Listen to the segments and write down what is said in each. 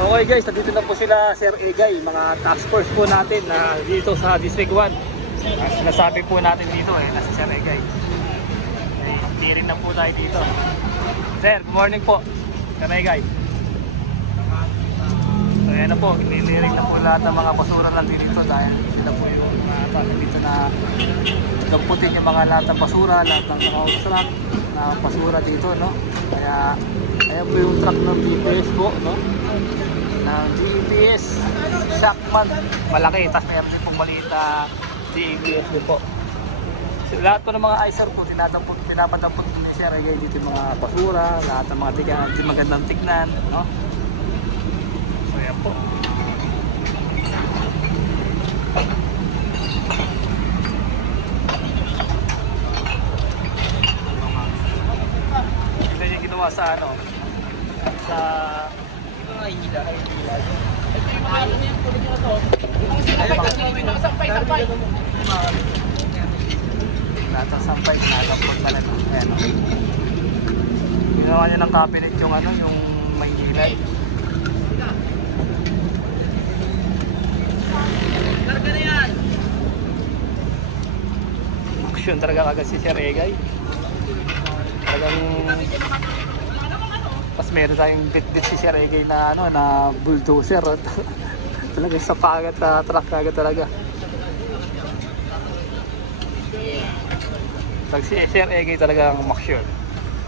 Okay guys, nandito na po sila Sir Egay, mga task force po natin na dito sa District 1. Sinasabi po natin dito nasa Sir Egay. Tirin na po tayo dito. Sir, good morning po. Sir Egay. So ayan na po, niliring na po lahat ng mga basura nandito dito dahil sila po yung dito na damputin yung mga lahat ng basura, lahat ng mga truck na basura dito, no? Kaya ayan po yung truck ng GPS po, no? Ng GPS Shockman malaki, tapos mayroon din pong maliit na GPS din po. So, lahat po ng mga ISR po pinapadampot din siya Egay dito yung mga basura, lahat ng mga di magandang tignan, no? So yan po. Ito yung ginawa sa sa Hila. Ito yung mga yung tulad nyo na to. Sampay. Sampay, natampot na rin. Ayan, okay. Ginawa niya ng cabinet yung yung may hilay. Karga na yan! Action talaga kagad si Sir Egay. Talagang mas meron tayong bit-bit si Sir Egay na na bulldozer. Talagang sapagat sa truck agad talaga. Pag si Sir Egay talagang maksyon.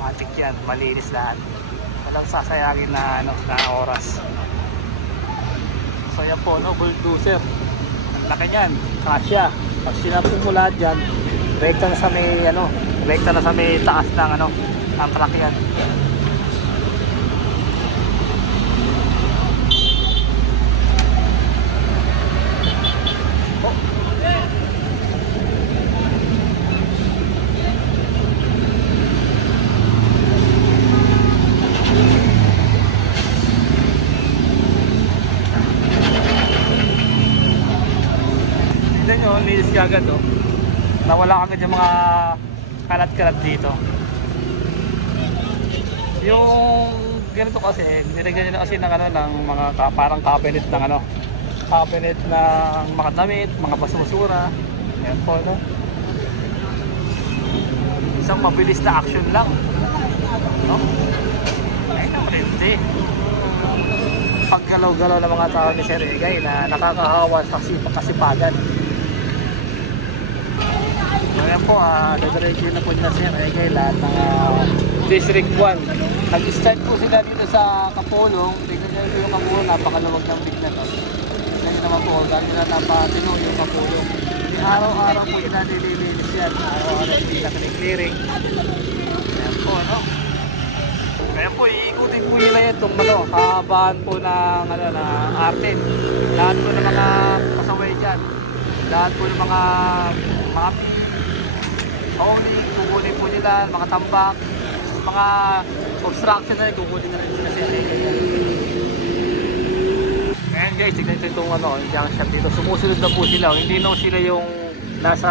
Matik yan, malinis lahat. Walang sasayagin na na oras. So yan po, bulldozer. Ang laki niyan, kasya. Pag sinapin mo lahat dyan, rekta na sa may rekta na sa may taas ng ang truck yan. Linis ka agad, nawala agad yung mga kalat-kalat dito. Yung ganito kasi nilagyan nila kasi ng ng mga parang cabinet ng cabinet ng mga damit, mga basura. Ayan po, isang mabilis na action lang, no? Ay, hindi paggalaw-galaw ng mga tao ni Sir Egay na nakakahawa sa kasipagan. Ayan po, dadiretso na po nila Sir Egay lahat ng District 1. Nag-start po sila dito sa Kapulong. Tignan nyo yung Kapulong, napakaluwag ng big na to. Tignan nyo naman po, dahil nila napatino yung Kapulong. Araw-araw po nila nililinis yan. Araw-araw po nila clearing. Ayan po, Ayan po, iikutin po nila itong kahabaan po ng Arten. Lahat po ng mga pasaway dyan. Lahat po ng mga kukunin po nila, mga tambak, mga obstruction na rin, kukunin na rin sila sa area. Ayan guys, tignan ito itong junction dito. Sumusunod na po sila, hindi na sila yung nasa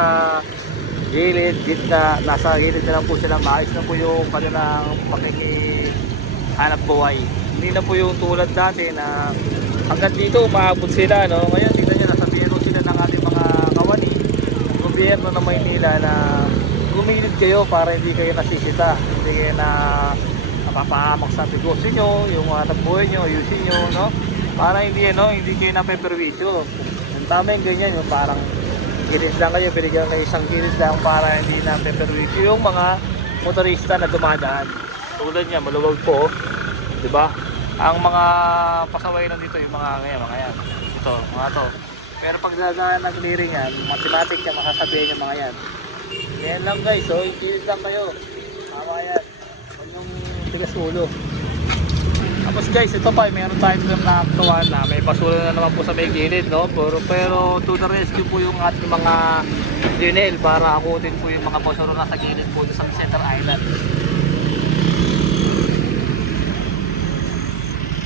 gilid, gitna, nasa gilid na lang po sila. Maayos na po yung kanilang pakikihanap buhay. Hindi na po yung tulad dati na hanggang dito umaabot sila, Ngayon tignan nyo, nasa biro sila ng ating mga kawani, ng gobyerno ng Maynila na gumilid kayo para hindi kayo nasisita, hindi kayo na napapahamak sa negosyo nyo, yung hanap buhay nyo, ayusin nyo, para hindi kayo napeperwisyo. Ang tama yung ganyan, parang gilid lang kayo, binigyan kayo isang gilid lang para hindi napeperwisyo yung mga motorista na dumadaan. Tulad niya, maluwag po, di ba? Ang mga pasaway lang dito, yung mga yan, ito, mga to. Pero pag dadaan ng clearing yan, mathematic yan, masasabihin yung mga yan. Yan lang guys, gilid lang kayo. Tama yan. Huwag yung tigas ulo. Tapos guys, ito pa, meron tayong nakaktuwa na may basura na naman po sa may gilid, pero to the rescue po yung ating mga Junel para akutin po yung mga basura na sa gilid po sa Center Island.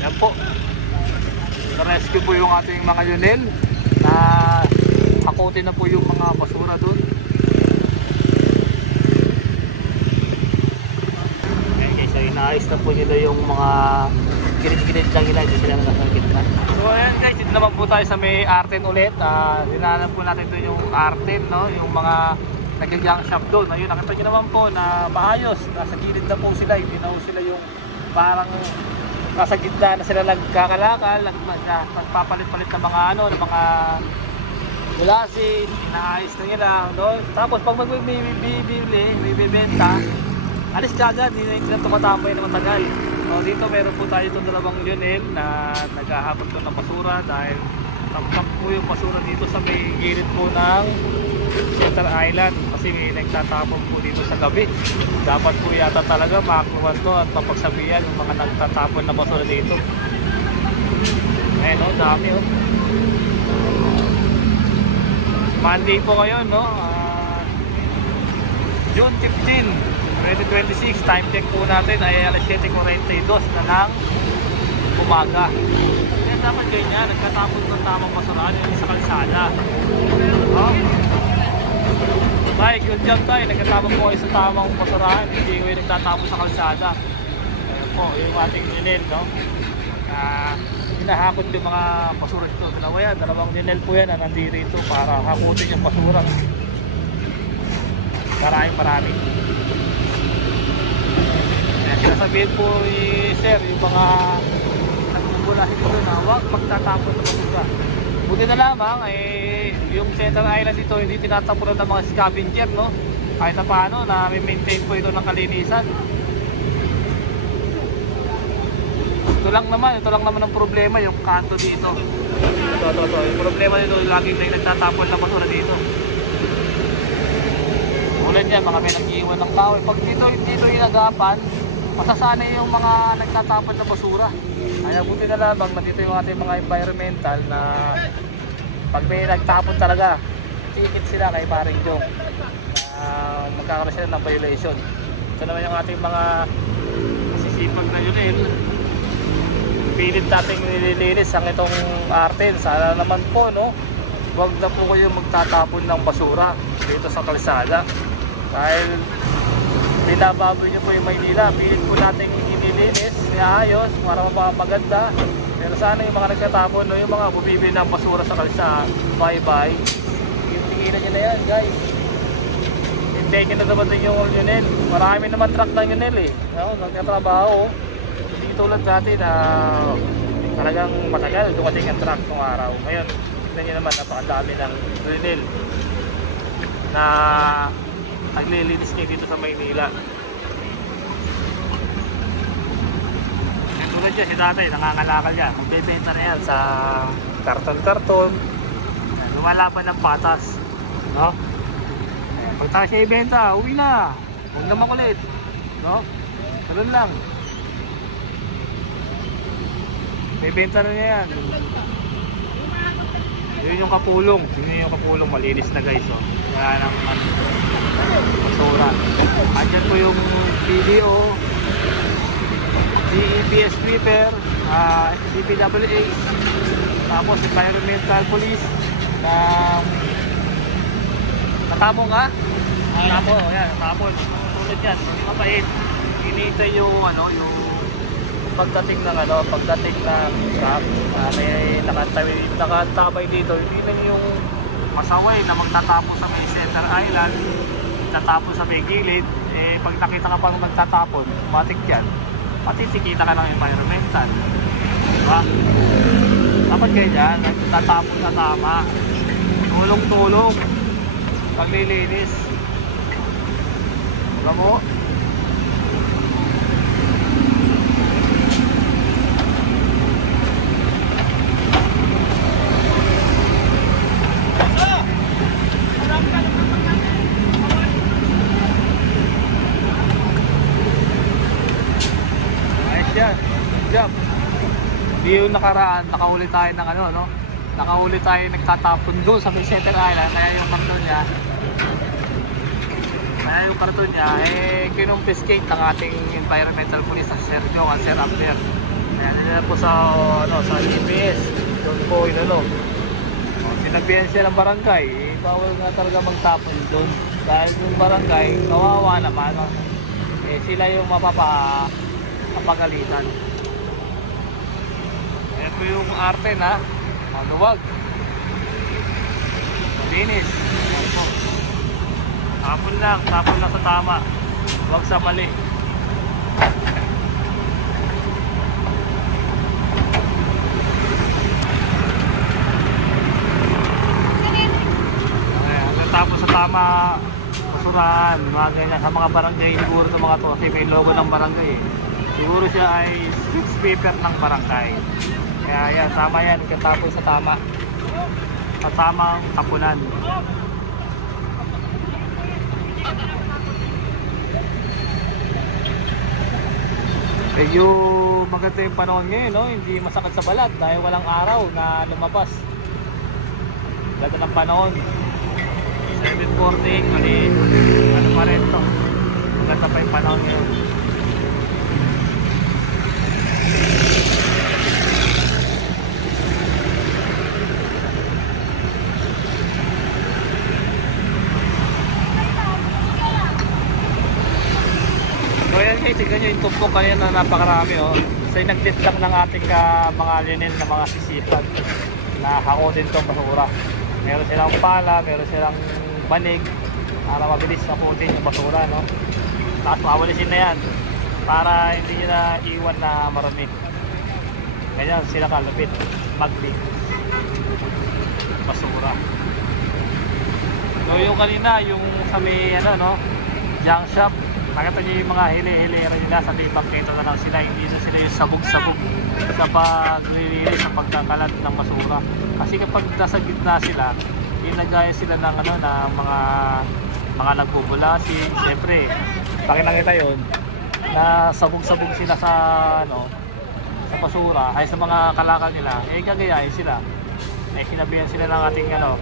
Yan po. To the rescue po yung ating mga Junel na akutin na po yung mga basura dun. Inaayos na po nila yung mga gilid-gilid lang nila, hindi sila nakakakit. naman po tayo sa may Arten ulit. Dinaanan po natin doon yung Arten, no? Yung mga nag-junk shop doon. Ayun, nakita nyo naman po na maayos. Nasa gilid na po sila. Hindi na po sila yung parang nasa gitna na sila nagkakalakal, nagpapalit-palit ng mga ano, ng mga gulasin, inaayos na nila, no? Tapos pag bibenta, alis kagad, hindi na tumatambay na matagal. So, dito meron po tayo itong dalawang Lionel na naghahapon po ng basura dahil tampak po yung basura dito sa may gilid po ng Center Island kasi may nagtatapon po dito sa gabi. Dapat po yata talaga makakuhan to at mapagsabihan yung mga nagtatapon na basura dito. Ayun o, dami o. Monday po ngayon, no? June 15, 2026. Time check po natin ay alas 7:42 na ng umaga. Kaya dapat ganyan, nagtatapon ng tamang basura yun sa kalsada. Oh. Bye, good job tayo. Nagtatapon po kayo sa tamang basurahan. Hindi ko yung nagtatapon sa kalsada. Ayan po, yung ating Lionel, no? Hinahakot yung mga basura dito. Dalawa yan, dalawang Lionel po yan na nandito dito para hakutin yung basura. Marami. Kaya sinasabihin po ni Sir, yung mga nagmumulahin ko na huwag magtatapon ng basura. Buti na lamang, yung Center Island dito hindi tinatapunan ng mga scavenger, no? Kahit na paano, na-maintain po ito ng kalinisan. Ito lang naman ang problema, yung kanto dito. Ito. Yung problema dito, laging may nagtatapon ng basura dito. Ulan yan, mga may nag-iwan ng tao. Pag dito inagapan, masasanay yung mga nagtatapon ng basura. Kaya buti na lamang, nandito yung ating mga environmental na pag may nagtapon talaga, ticket sila kay Paring Joe. Magkakaroon sila ng violation. Ito naman yung ating mga masisipag na Lionel. Pilit nating nililinis ang itong Arten. Sana naman po, no? Huwag na po kayo magtatapon ng basura dito sa kalsada. Dahil binababoy nyo po yung Maynila. Pilit po nating inilinis, ayos para mapapaganda. Pero sana yung mga nagtatapon, no? Yung mga bumibili ng basura sa kalsada, bye-bye. Tingilan nyo na yan, guys. Hintayin nyo na naman din yung Lionel. Marami naman truck ng Lionel eh. Nagtatrabaho. Tulad dati na talagang matagal dumating ang truck ng araw. Ngayon, tignan nyo naman, napakadami ng Lionel na naglilinis kayo dito sa Maynila. Tulad dyan, si tatay, nangangalakal niya. Magbebenta na yan sa karton-karton. Lumalaban ng patas. No? Pag tayo siya ibenta, uwi na. Huwag na makulit. No? Ganun lang. Bebenta na niya yan. Yun yung kapulong. Yun yung kapulong. Malinis na guys. Oh. Wala nang basura. Andyan po yung PDO, DEPS sweeper, DPWA, tapos environmental police. Natapon ka? Natapon. Ayan, natapon. Tulad yan. Hindi mapait. Hinihintay yung pagdating ng truck, may nakatabay dito, hindi lang yung masaway na magtatapon sa may Center Island, tatapon sa may gilid, pag nakita ka pang magtatapon, matik yan, patitikita ka ng environmental, diba? Dapat ganyan, nagtatapon na tama, tulong-tulong, paglilinis, alam mo? Di yung nakaraan, nakahuli tayo ng no? Nakahuli tayo nagtatapon doon sa may Center Island, kaya yung karton niya, kinumpiskate ng ating environmental police sa Sir Joe at Sir Amber. Kaya nila po sa GPS, doon po sinabihan siya ng barangay, bawal nga talaga magtapon doon. Dahil yung barangay, kawawa naman, sila yung mapapagalitan. Ito yung Arten, ha. Maluwag. Linis. Tapon lang sa tama. Huwag sa mali. Tapos sa tama, basurahan, mga ganyan sa mga barangay siguro ng mga to kasi may logo ng barangay eh. Siguro siya ay street sweeper ng barangay. Kaya yan, tama yan, katapos sa tama. Sa tamang tapunan. Medyo maganda yung panahon ngayon, no? Hindi masakit sa balat dahil walang araw na lumabas. Ganda ng panahon. 7:40, kali ano pa rin to. Maganda pa yung panahon ngayon. So yan guys, tignan nyo yung tumpok kanina na napakarami oh. So yung nag-list lang ng ating mga linen na mga sisipag na hango din itong basura. Meron silang pala, meron silang banig para mabilis na putin yung basura, no? Tapos mawalisin na yan para hindi nyo na iwan na marami. Ganyan sila kalupit, magli basura. So yung kanina, yung sa may ano, no, junk shop, nakita nyo yung mga hili-hilera nila sa may bangketa na lang sila, hindi na sila yung sabog-sabog sa paglilinis, sa pagkakalat ng basura. Kasi kapag nasa gitna sila, inagaya sila ng ano, ng mga nagbubulasi. Siyempre, nakita yun na sabog-sabog sila sa ano, sa basura ay sa mga kalakal nila, eh gagayahin sila. Eh sinabihan sila ng ating ano,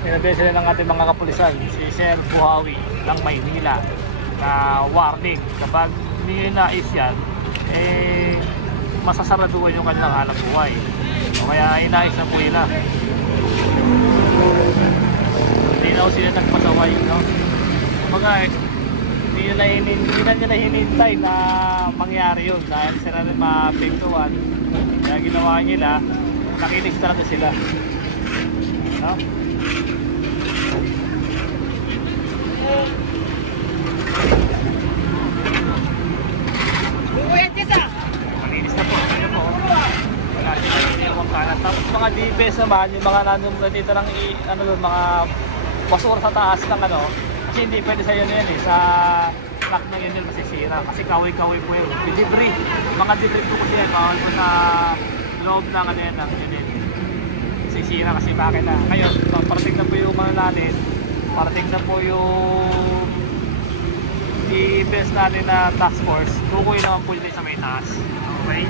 sinabihan sila ng ating mga kapulisan, si Sir Buhawi ng Maynila, na warning kapag hindi nais yan, eh masasaraduhan yung kanilang hanap buhay. O kaya inais na po nila. Hindi na sila nagpasaway, no? Kumbaga, hindi na nila hinintay na mangyari yun dahil sila rin mapintuan. Kaya ginawa nila, nakinig talaga sila, no? Malinis na po. Ano po? Wala sila iniiwang kanan. Tapos mga DBS naman, yung mga nanunod dito ng ano, mga basura sa taas ng ano. Kasi hindi pwede sa yun eh. Sa truck na yun masisira. Kasi kaway-kaway po yun. Yung debris. Mga debris po kasi yan. Bawal po sa loob ng ano yan. Ng yun. Masisira kasi bakit na. Ngayon, parating na po yung mga natin. Parating na po yung i-best natin na task force. Tukoy naman po dito sa may taas. Okay?